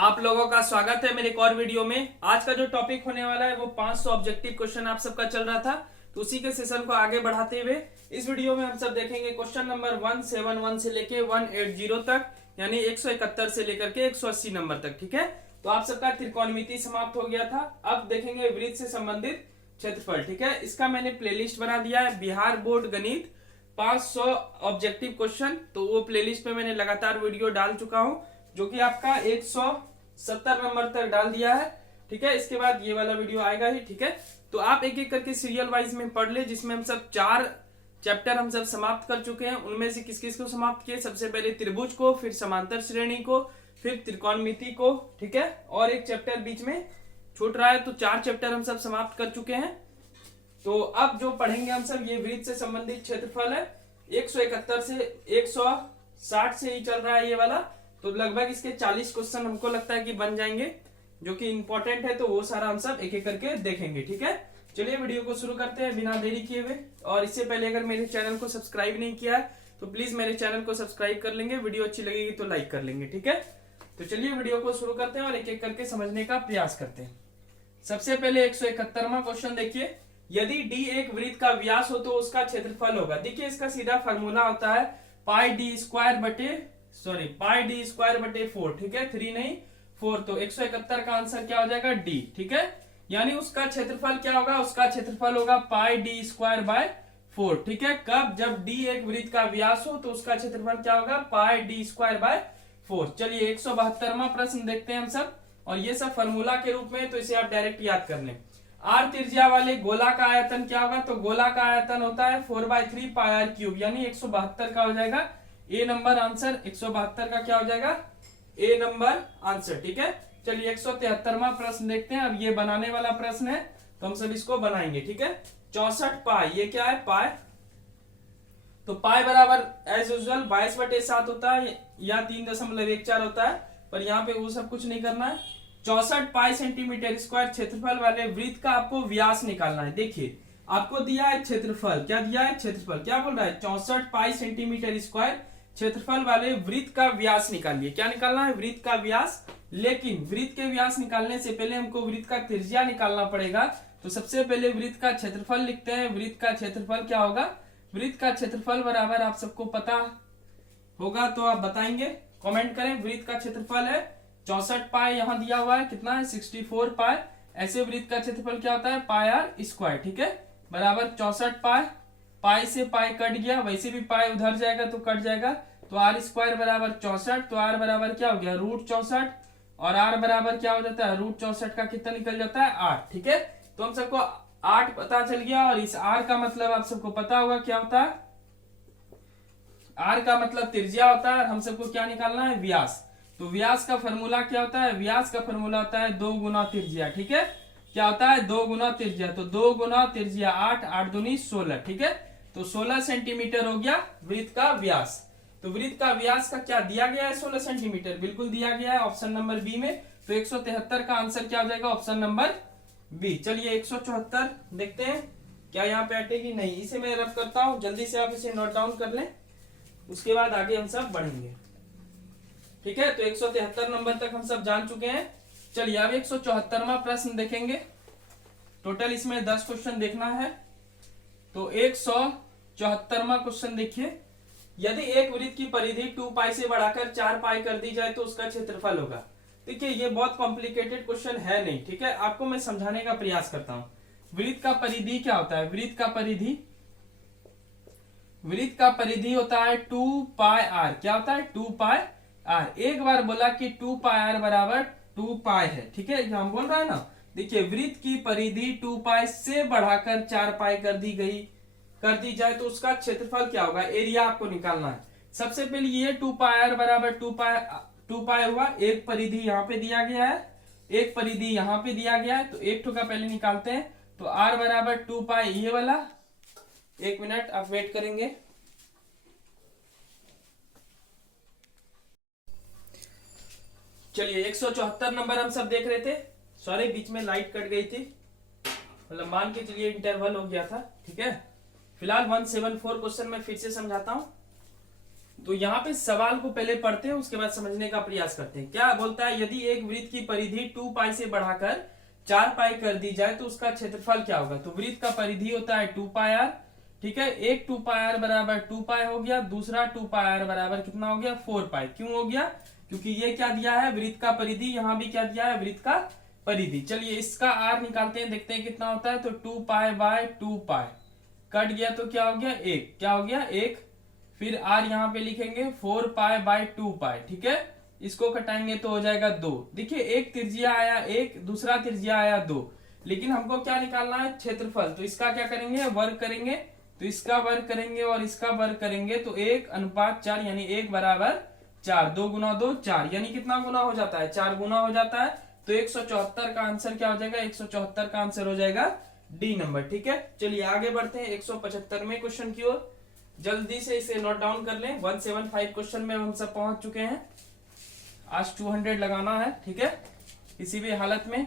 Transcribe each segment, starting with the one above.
आप लोगों का स्वागत है मेरे एक और वीडियो में। आज का जो टॉपिक होने वाला है वो 500 ऑब्जेक्टिव क्वेश्चन आप सबका चल रहा था, तो उसी के सेशन को आगे बढ़ाते हुए इस वीडियो में हम सब देखेंगे क्वेश्चन नंबर 171 से लेके 180 तक, यानी 171 से लेकर के 180 नंबर तक। ठीक है, तो आप सबका त्रिकोणमिति समाप्त हो गया था। अब देखेंगे वृत्त से संबंधित क्षेत्रफल। ठीक है, इसका मैंने प्लेलिस्ट बना दिया है, बिहार बोर्ड गणित 500 ऑब्जेक्टिव क्वेश्चन। तो वो प्लेलिस्ट पे मैंने लगातार वीडियो डाल चुका हूं, जो कि आपका 170 नंबर तक डाल दिया है। ठीक है, इसके बाद ये वाला वीडियो आएगा ही। ठीक है, तो आप एक एक करके सीरियल वाइज में पढ़ ले, जिसमें हम सब 4 चैप्टर हम सब समाप्त कर चुके हैं। उनमें से किस किस को समाप्त किए? सबसे पहले त्रिभुज को, फिर समांतर श्रेणी को, फिर त्रिकोणमिति को। ठीक है, और एक चैप्टर बीच में छूट रहा है, तो 4 चैप्टर हम सब समाप्त कर चुके हैं। तो अब जो पढ़ेंगे हम सब, ये वृत्त से संबंधित क्षेत्रफल है। 171 से 160 से ही चल रहा है ये वाला, तो लगभग इसके 40 क्वेश्चन हमको लगता है कि बन जाएंगे, जो कि इंपॉर्टेंट है। तो वो सारा हम सब एक एक करके देखेंगे। ठीक है, चलिए वीडियो को शुरू करते हैं बिना देरी किए हुए। और इससे पहले अगर मेरे चैनल को सब्सक्राइब नहीं किया है तो प्लीज मेरे चैनल को सब्सक्राइब कर लेंगे, वीडियो अच्छी लगेगी तो लाइक कर लेंगे। ठीक है, तो चलिए वीडियो को शुरू करते हैं और एक एक करके समझने का प्रयास करते हैं। सबसे पहले 171वां क्वेश्चन देखिए, यदि d एक वृत्त का व्यास हो तो उसका क्षेत्रफल होगा। देखिए, इसका सीधा फार्मूला होता है पाई डी स्क्वायर बटे 4। ठीक है, 3 नहीं 4, तो 171 का आंसर क्या हो जाएगा? d। ठीक है, यानी उसका क्षेत्रफल क्या होगा? उसका क्षेत्रफल होगा पाई डी स्क्वायर बाय 4। ठीक है, कब? जब d एक वृत्त का व्यास हो तो उसका क्षेत्रफल क्या होगा? पाई डी स्क्वायर बाय 4। चलिए 172वां प्रश्न देखते हैं हम सब, और ये सब फॉर्मूला के रूप में, तो इसे आप डायरेक्ट याद कर लें। r त्रिज्या वाले गोला का आयतन क्या होगा? तो गोला का आयतन होता है 4/3 पाई आर क्यूब, यानी 172 का हो जाएगा ए नंबर आंसर। 172 का क्या हो जाएगा? ए नंबर आंसर। ठीक है, चलिए 173वां प्रश्न देखते हैं। अब ये बनाने वाला प्रश्न है, तो हम सब इसको बनाएंगे। ठीक है, 64 पाई, ये क्या है? पाई। तो पाई बराबर एज यूजुअल 22/7 होता है, या 3.14 होता है, पर यहाँ पे वो सब कुछ नहीं करना है। 64 पाई सेंटीमीटर स्क्वायर क्षेत्रफल वाले वृत्त का आपको व्यास निकालना है। देखिए, आपको दिया है क्षेत्रफल, क्या दिया है? क्षेत्रफल। क्या बोल रहा है? 64 पाई सेंटीमीटर स्क्वायर क्षेत्रफल वाले वृत्त का व्यास निकालिए। क्या निकालना है? वृत्त का व्यास। लेकिन वृत्त के व्यास निकालने से पहले हमको वृत्त का त्रिज्या निकालना पड़ेगा। तो सबसे पहले वृत्त का क्षेत्रफल लिखते हैं। वृत्त का क्षेत्रफल क्या होगा? वृत्त का क्षेत्रफल बराबर, आप सबको पता होगा तो आप बताएंगे, कमेंट करें। वृत्त का क्षेत्रफल है 64 पाई, यहाँ दिया हुआ है कितना है? 64 पाई। ऐसे वृत्त का क्षेत्रफल क्या होता है? पाई आर स्क्वायर। ठीक है, बराबर 64 पाई। पाई से पाई कट गया, वैसे भी पाई उधर जाएगा तो कट जाएगा, तो आर स्क्वायर बराबर 64। तो आर बराबर क्या हो गया? √64। और आर बराबर क्या हो जाता है? √64 का कितना निकल जाता है? 8। ठीक है, तो हम सबको 8 पता चल गया। और इस आर का मतलब आप सबको पता होगा क्या होता है? आर का मतलब त्रिज्या होता है, और हम सबको क्या निकालना है? व्यास। तो व्यास का फॉर्मूला क्या होता है? व्यास का फॉर्मूला होता है 2 गुना त्रिज्या। ठीक है, क्या होता है? 2 गुना त्रिज्या। तो 2 गुना त्रिज्या 8, 8 दूनी 16। ठीक है, तो 16 सेंटीमीटर हो गया वृत्त का व्यास। तो वृत्त का व्यास का क्या दिया गया है? 16 सेंटीमीटर, बिल्कुल दिया गया है ऑप्शन नंबर बी में। तो 173 का आंसर क्या हो जाएगा? Option number B. चलिए 174 देखते हैं, क्या यहाँ पे हटेगी? नहीं, इसे मैं रब करता हूँ, जल्दी से आप इसे नोट डाउन कर लें, उसके बाद आगे हम सब बढ़ेंगे। ठीक है, तो 173 नंबर तक हम सब जान चुके हैं। चलिए अब 174वां प्रश्न देखेंगे। टोटल इसमें 10 क्वेश्चन देखना है। तो 174वां क्वेश्चन देखिए, यदि एक वृत्त की परिधि 2 पाई से बढ़ाकर 4 पाई कर दी जाए तो उसका क्षेत्रफल होगा। देखिए, ये बहुत कॉम्प्लिकेटेड क्वेश्चन है नहीं। ठीक है, आपको मैं समझाने का प्रयास करता हूं। वृत्त का परिधि क्या होता है? वृत्त का परिधि होता है 2 पाई आर। क्या होता है? 2 पाई आर। एक बार बोला कि 2 पाई आर बराबर 2 पाई है। ठीक है, हम बोल रहा है ना। देखिए, वृत्त की परिधि 2 पाई से बढ़ाकर 4 पाई कर दी जाए तो उसका क्षेत्रफल क्या होगा? एरिया आपको निकालना है। सबसे पहले ये 2 पाई आर बराबर 2 पाई हुआ। एक परिधि यहाँ पे दिया गया है, एक परिधि यहाँ पे दिया गया है, तो एक ठो का पहले निकालते हैं। तो आर बराबर 2 पाई, ये वाला। एक मिनट आप वेट करेंगे। चलिए 174 नंबर हम सब देख रहे थे। सॉरी, बीच में लाइट कट गई थी, मतलब मान के चलिए इंटरवल हो गया था। ठीक है, फिलहाल 174 क्वेश्चन में फिर से समझाता हूं। तो यहाँ पे सवाल को पहले पढ़ते हैं, उसके बाद समझने का प्रयास करते हैं। क्या बोलता है, यदि एक वृत्त की परिधि 2 पाई से बढ़ाकर 4 पाई कर दी जाए तो उसका क्षेत्रफल क्या होगा। तो वृत्त का परिधि होता है 2 पाई आर, ठीक है। एक 2 पाई आर बराबर 2 पाई हो गया, दूसरा 2 पाई आर बराबर कितना हो गया 4 पाई। क्यों हो गया, क्योंकि ये क्या दिया है वृत्त का परिधि, यहाँ भी क्या दिया है वृत्त का परिधि। चलिए इसका आर निकालते हैं, देखते हैं कितना होता है। तो 2 पाई बाय 2 पाई कट गया तो क्या हो गया 1, क्या हो गया 1। फिर आर यहाँ पे लिखेंगे 4 पाई बाय 2 पाई, ठीक है। इसको कटाएंगे तो हो जाएगा 2। देखिए एक त्रिज्या आया 1, दूसरा त्रिज्या आया 2, लेकिन हमको क्या निकालना है क्षेत्रफल। तो इसका क्या करेंगे वर्ग करेंगे, तो इसका वर्ग करेंगे और इसका वर्ग करेंगे तो 1:4 यानी 1 बराबर 4। 2 गुना 2 4, यानी कितना गुना हो जाता है 4 गुना हो जाता है। तो 174 का आंसर क्या हो जाएगा, 174 का आंसर हो जाएगा डी नंबर, ठीक है। चलिए आगे बढ़ते हैं 175वें क्वेश्चन की ओर। जल्दी से इसे नोट डाउन कर लें। 175 क्वेश्चन में हम सब पहुंच चुके हैं। आज 200 लगाना है, ठीक है, किसी भी हालत में।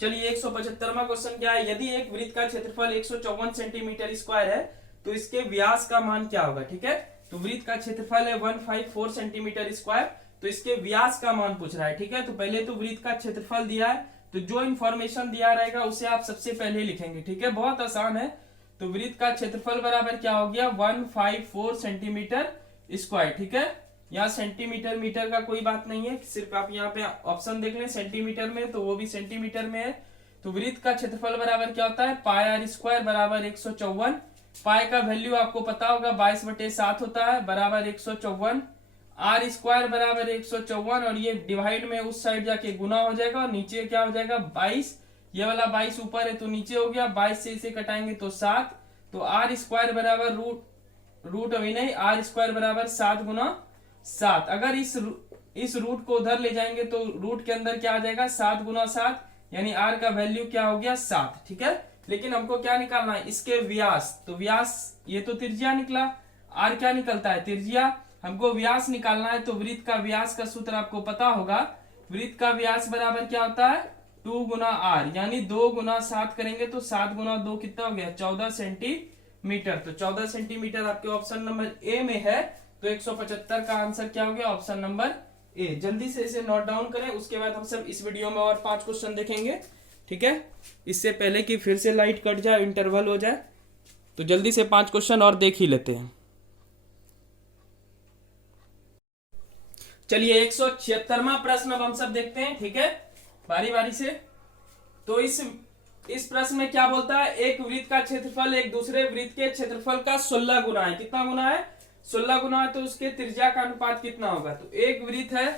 चलिए 175वां क्वेश्चन क्या है, यदि एक वृत्त का क्षेत्रफल 154 सेंटीमीटर स्क्वायर है तो इसके व्यास का मान क्या होगा, ठीक है। तो वृत्त का क्षेत्रफल है 154 सेंटीमीटर स्क्वायर, तो इसके व्यास का मान पूछ रहा है, ठीक है। तो पहले तो वृत्त का क्षेत्रफल दिया है, तो जो इन्फॉर्मेशन दिया रहेगा उसे आप सबसे पहले लिखेंगे, ठीक है, बहुत आसान है। तो वृत्त का क्षेत्रफल बराबर क्या हो गया 154 सेंटीमीटर स्क्वायर, ठीक है। यहाँ सेंटीमीटर मीटर का कोई बात नहीं है, सिर्फ आप यहाँ पे ऑप्शन देख लें सेंटीमीटर में, तो वो भी सेंटीमीटर में है। तो वृत्त का क्षेत्रफल बराबर क्या होता है पाई आर स्क्वायर बराबर 154। पाई का वैल्यू आपको पता होगा 22/7 होता है, बराबर 154। आर स्क्वायर बराबर 154 और ये डिवाइड में उस साइड जाके गुना हो जाएगा और नीचे क्या हो जाएगा 22। ये वाला 22 ऊपर है तो नीचे हो गया, 22 से इसे कटाएंगे तो 7। तो आर स्क्वायर बराबर रूट अभी नहीं, आर स्क्वायर बराबर 7 गुना 7। अगर इस रूट को उधर ले जाएंगे तो रूट के अंदर क्या आ जाएगा 7 गुना 7, यानी आर का वैल्यू क्या हो गया 7, ठीक है। लेकिन हमको क्या निकालना है इसके व्यास। तो व्यास ये तो त्रिज्या निकला, आर क्या निकलता है त्रिज्या, हमको व्यास निकालना है। तो वृत्त का व्यास का सूत्र आपको पता होगा, वृत्त का व्यास बराबर क्या होता है 2 गुना आर, यानी 2 गुना 7 करेंगे तो 7 गुना 2 कितना हो गया 14 सेंटीमीटर। तो 14 सेंटीमीटर आपके ऑप्शन नंबर ए में है। तो 175 का आंसर क्या हो गया ऑप्शन नंबर ए। जल्दी से इसे नोट डाउन करें, उसके बाद हम सब इस वीडियो में और 5 क्वेश्चन देखेंगे, ठीक है। इससे पहले कि फिर से लाइट कट जाए, इंटरवल हो जाए, तो जल्दी से 5 क्वेश्चन और देख ही लेते हैं। चलिए 176वां प्रश्न अब हम सब देखते हैं, ठीक है, बारी बारी से। तो इस प्रश्न में क्या बोलता है, एक वृत्त का क्षेत्रफल एक दूसरे वृत्त के क्षेत्रफल का 16 गुना है। कितना गुना है 16 गुना है। तो उसके त्रिज्या का अनुपात कितना होगा। तो एक वृत्त है,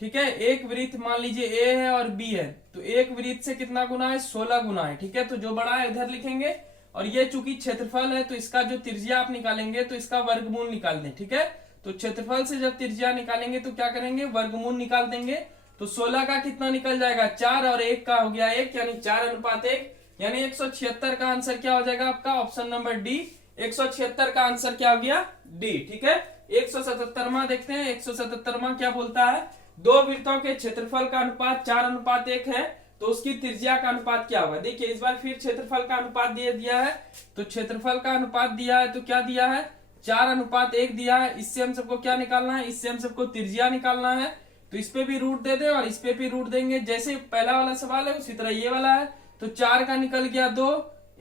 ठीक है, एक वृत्त मान लीजिए ए है और बी है, तो एक वृत्त से कितना गुना है 16 गुना है, ठीक है। तो जो बड़ा है इधर लिखेंगे, और ये चूंकि क्षेत्रफल है तो इसका जो त्रिज्या आप निकालेंगे तो इसका वर्गमूल निकाल दें, ठीक है। तो क्षेत्रफल से जब त्रिज्या निकालेंगे तो क्या करेंगे वर्गमूल निकाल देंगे। तो 16 का कितना निकल जाएगा 4 और 1 का हो गया 1, यानी 4:1, यानी 176 का आंसर क्या हो जाएगा आपका ऑप्शन नंबर डी। 176 का आंसर क्या हो गया डी, ठीक है। 177वां देखते हैं। 177वां क्या बोलता है, दो वृत्तों के क्षेत्रफल का अनुपात 4:1 है, तो उसकी त्रिज्या का अनुपात क्या होगा। देखिए इस बार फिर क्षेत्रफल का अनुपात दिया है, तो क्षेत्रफल का अनुपात दिया है तो क्या दिया है 4:1 दिया है। इससे हम सबको क्या निकालना है, इससे हम सबको त्रिज्या निकालना है। तो इस पे भी रूट दे दे और इस पे भी रूट देंगे, जैसे पहला वाला सवाल है उसी तरह ये वाला है। तो 4 का निकल गया 2,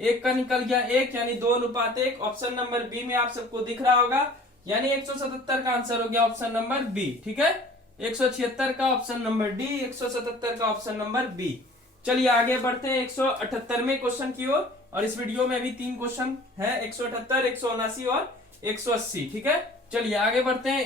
1 का निकल गया 1, यानी 2:1। ऑप्शन नंबर बी में आप सबको दिख रहा होगा, यानी 177 का आंसर हो गया ऑप्शन नंबर बी, ठीक है। 176 का ऑप्शन नंबर डी, 177 का ऑप्शन नंबर बी। चलिए आगे बढ़ते हैं 178वें क्वेश्चन की ओर, और इस वीडियो में अभी 3 क्वेश्चन है, 178, 179 और 180, ठीक है। चलिए आगे बढ़ते हैं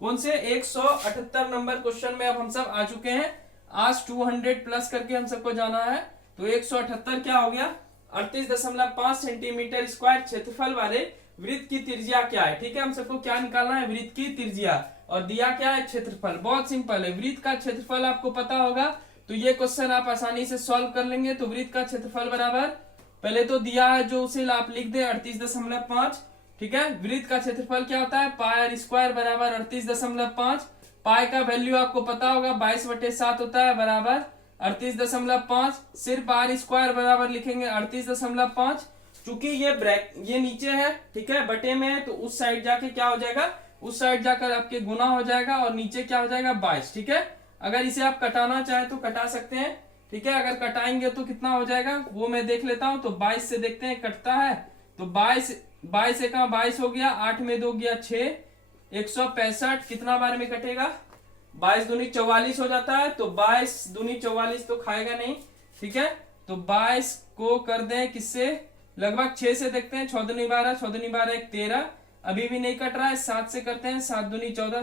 178 नंबर क्वेश्चन में अब हम सब आ चुके हैं। आज 200 प्लस करके हम सबको जाना है। तो 178 क्या हो गया 38.5 सेंटीमीटर स्क्वायर क्षेत्रफल वाले वृत्त की त्रिज्या क्या है, ठीक है। हम सबको क्या निकालना है वृत्त की त्रिज्या, और दिया क्या है क्षेत्रफल। बहुत सिंपल है, वृत्त का क्षेत्रफल आपको पता होगा तो ये क्वेश्चन आप आसानी से सॉल्व कर लेंगे। तो वृत्त का क्षेत्रफल बराबर पहले तो दिया है जो उसे आप लिख दे 38.5, ठीक है। वृत्त का क्षेत्रफल क्या होता है पाई आर स्क्वायर बराबर 38.5। पाई का वैल्यू आपको पता होगा 22/7 होता है, बराबर 38.5। सिर्फ आर स्क्वायर बराबर लिखेंगे 38.5। चूंकि ये नीचे है, ठीक है, बटे में है, तो उस साइड जाके क्या हो जाएगा, उस साइड जाकर आपके गुना हो जाएगा और नीचे क्या हो जाएगा 22, ठीक है। अगर इसे आप कटाना चाहे तो कटा सकते हैं, ठीक है। अगर कटाएंगे तो कितना हो जाएगा वो मैं देख लेता हूं। तो 22 से देखते हैं कटता है, तो 22 का 22 हो गया, 8 में 2 गया 6, 165 कितना बार में कटेगा, 22 दूनी 44 हो जाता है। तो 22 दूनी 44 तो खाएगा नहीं, ठीक है। तो 22 को कर दें किससे, लगभग 6 से देखते हैं, 6 दूनी 12, 6 दूनी 12 1 13, अभी भी नहीं कट रहा है। 7 से करते हैं, 7 दूनी 14,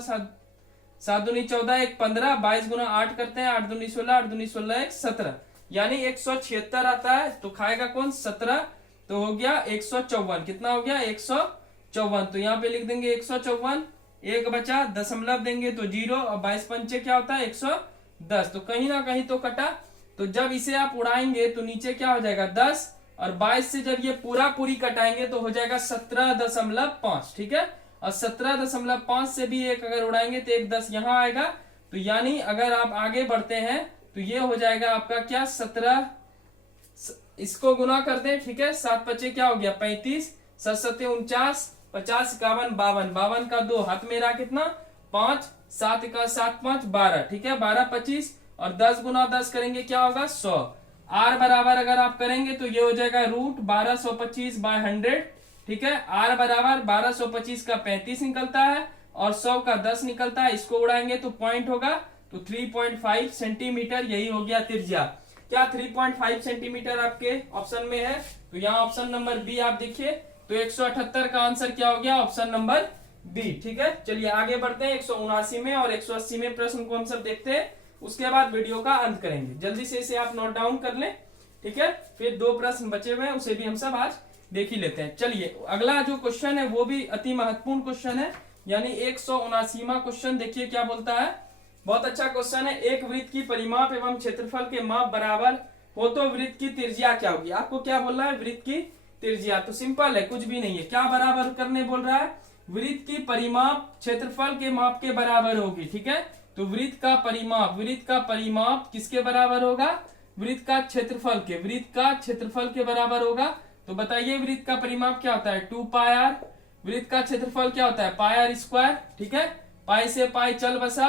7 दूनी 14 1 15, 22 गुना 8 करते हैं, 8 दूनी 16, 8 दूनी 16 1 17, यानी 176 आता है। तो खाएगा कौन, 17, तो हो गया 154, कितना हो गया 154। तो यहाँ पे लिख देंगे 154, एक बचा, दशमलव देंगे तो 0, और 22 पंचे क्या होता है 110। तो कहीं ना कहीं तो कटा। तो जब इसे आप उड़ाएंगे तो नीचे क्या हो जाएगा 10, और 22 से जब ये पूरी कटाएंगे तो हो जाएगा 17.5, ठीक है। और 17.5 से भी एक अगर उड़ाएंगे तो एक 10 यहाँ आएगा। तो यानी अगर आप आगे बढ़ते हैं तो ये हो जाएगा आपका क्या 17, इसको गुना कर दे, ठीक है। 7 पचे क्या हो गया 35, 7 सत्ते 49, 50 51 52, 52 का 2 हाथ में रहा कितना 5, 7 का 7 5 12, ठीक है। 12 25 और 10 गुना 10 करेंगे क्या होगा 100। आर बराबर अगर आप करेंगे तो ये हो जाएगा रूट 1225/100, ठीक है। आर बराबर 1225 का 35 निकलता है और 100 का 10 निकलता है। इसको उड़ाएंगे तो पॉइंट होगा, तो 3.5 सेंटीमीटर, यही हो गया त्रिज्या। क्या 3.5 सेंटीमीटर आपके ऑप्शन में है, तो यहाँ ऑप्शन नंबर बी आप देखिए। तो 178 का आंसर क्या हो गया, ऑप्शन नंबर बी, ठीक है। चलिए आगे बढ़ते हैं 179 में और 180 में प्रश्न को हम सब देखते हैं, उसके बाद वीडियो का अंत करेंगे। जल्दी से इसे आप नोट डाउन कर लें, ठीक है। फिर 2 प्रश्न बचे हुए हैं, उसे भी हम सब आज देख ही लेते हैं। चलिए अगला जो क्वेश्चन है वो भी अति महत्वपूर्ण क्वेश्चन है, यानी 179वां क्वेश्चन। देखिए क्या बोलता है, बहुत अच्छा क्वेश्चन है। एक वृत्त की परिमाप एवं क्षेत्रफल के माप बराबर हो तो वृत्त की त्रिज्या क्या होगी। आपको क्या बोल रहा है, वृत्त की त्रिज्या। तो सिंपल है, कुछ भी नहीं है। क्या बराबर करने बोल रहा है, वृत्त की परिमाप क्षेत्रफल के माप के बराबर होगी, ठीक है। तो वृत्त का परिमाप किसके बराबर होगा, वृत्त का क्षेत्रफल के बराबर होगा। तो बताइए वृत्त का परिमाप क्या होता है 2 पाई आर, वृत्त का क्षेत्रफल क्या होता है पाई आर स्क्वायर, ठीक है। पाई से पाई चल बसा,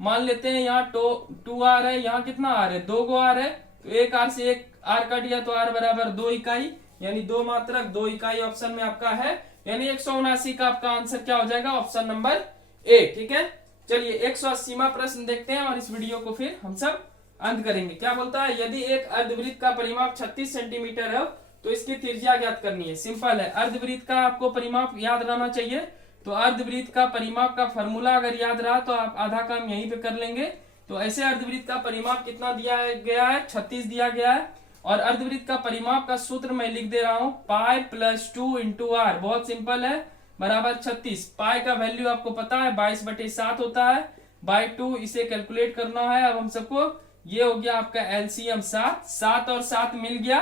मान लेते हैं यहाँ 2 आर है, यहाँ कितना आर है 2 गो आर है, तो एक आर से एक आर कट गया तो आर बराबर 2 इकाई, यानी 2 मात्रक 2 इकाई ऑप्शन में आपका है। यानी 179 का आपका आंसर क्या हो जाएगा, ऑप्शन नंबर ए, ठीक है। चलिए 180वां प्रश्न देखते हैं और इस वीडियो को फिर हम सब अंत करेंगे। क्या बोलता है, यदि एक अर्धवृत्त का परिमाप 36 सेंटीमीटर है तो इसकी त्रिज्या ज्ञात करनी है। सिंपल है, अर्धवृत्त का आपको परिमाप याद रहना चाहिए। तो अर्धवृत्त का परिमाप का फॉर्मूला अगर याद रहा तो आप आधा काम यहीं पे कर लेंगे। तो ऐसे अर्धवृत्त का परिमाप कितना दिया गया है 36 दिया गया है, और अर्धवृत्त का परिमाप का सूत्र मैं लिख दे रहा हूं पाई प्लस 2 इंटू आर, बहुत सिंपल है, बराबर 36। पाई का वैल्यू आपको पता है 22/7 होता है, बाई 2 इसे कैलकुलेट करना है। अब हम सबको ये हो गया आपका एलसीएम 7 और 7 मिल गया,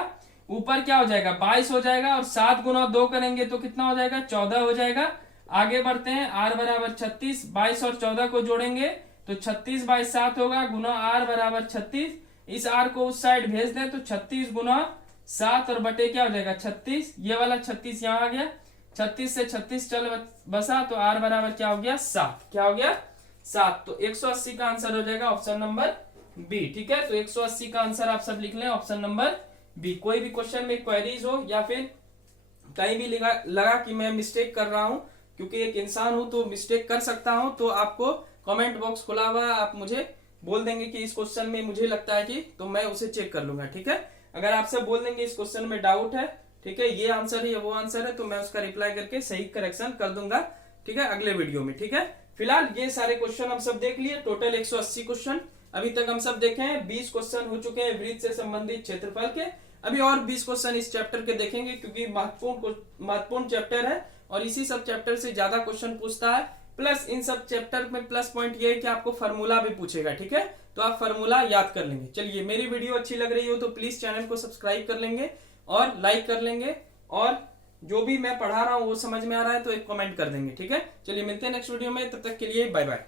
ऊपर क्या हो जाएगा 22 हो जाएगा, और 7 गुना 2 करेंगे तो कितना हो जाएगा 14 हो जाएगा। आगे बढ़ते हैं, आर बराबर 36, 22 और 14 को जोड़ेंगे तो 36/7 होगा, गुना आर बराबर 36। इस आर को उस साइड भेज दें तो 36 गुना 7 और बटे क्या हो जाएगा 36, ये वाला 36 यहाँ आ गया, 36 से 36 चल बसा, तो आर बराबर क्या हो गया 7, क्या हो गया 7। तो 180 का आंसर हो जाएगा ऑप्शन नंबर बी, ठीक है। तो 180 का आंसर आप सब लिख लें ऑप्शन नंबर बी। कोई भी क्वेश्चन में क्वेरीज हो या फिर कहीं भी लगा कि मैं मिस्टेक कर रहा हूं, क्योंकि एक इंसान हूं तो मिस्टेक कर सकता हूं, तो आपको कमेंट बॉक्स खुला हुआ है, आप मुझे बोल देंगे कि इस क्वेश्चन में मुझे लगता है कि, तो मैं उसे चेक कर लूंगा, ठीक है। अगर आप सब बोल देंगे इस क्वेश्चन में डाउट है, ठीक है, ये आंसर है वो आंसर है, तो मैं उसका रिप्लाई करके सही करेक्शन कर दूंगा, ठीक है, अगले वीडियो में, ठीक है। फिलहाल ये सारे क्वेश्चन हम सब देख लिए, टोटल 180 क्वेश्चन अभी तक हम सब देखे हैं। 20 क्वेश्चन हो चुके हैं वृत्त से संबंधित क्षेत्रफल के, अभी और 20 क्वेश्चन इस चैप्टर के देखेंगे, क्योंकि महत्वपूर्ण चैप्टर है और इसी सब चैप्टर से ज्यादा क्वेश्चन पूछता है। प्लस इन सब चैप्टर में प्लस पॉइंट ये है कि आपको फार्मूला भी पूछेगा, ठीक है, तो आप फार्मूला याद कर लेंगे। चलिए मेरी वीडियो अच्छी लग रही हो तो प्लीज चैनल को सब्सक्राइब कर लेंगे और लाइक कर लेंगे, और जो भी मैं पढ़ा रहा हूँ वो समझ में आ रहा है तो एक कमेंट कर देंगे, ठीक है। चलिए मिलते हैं नेक्स्ट वीडियो में, तब तक के लिए बाय बाय।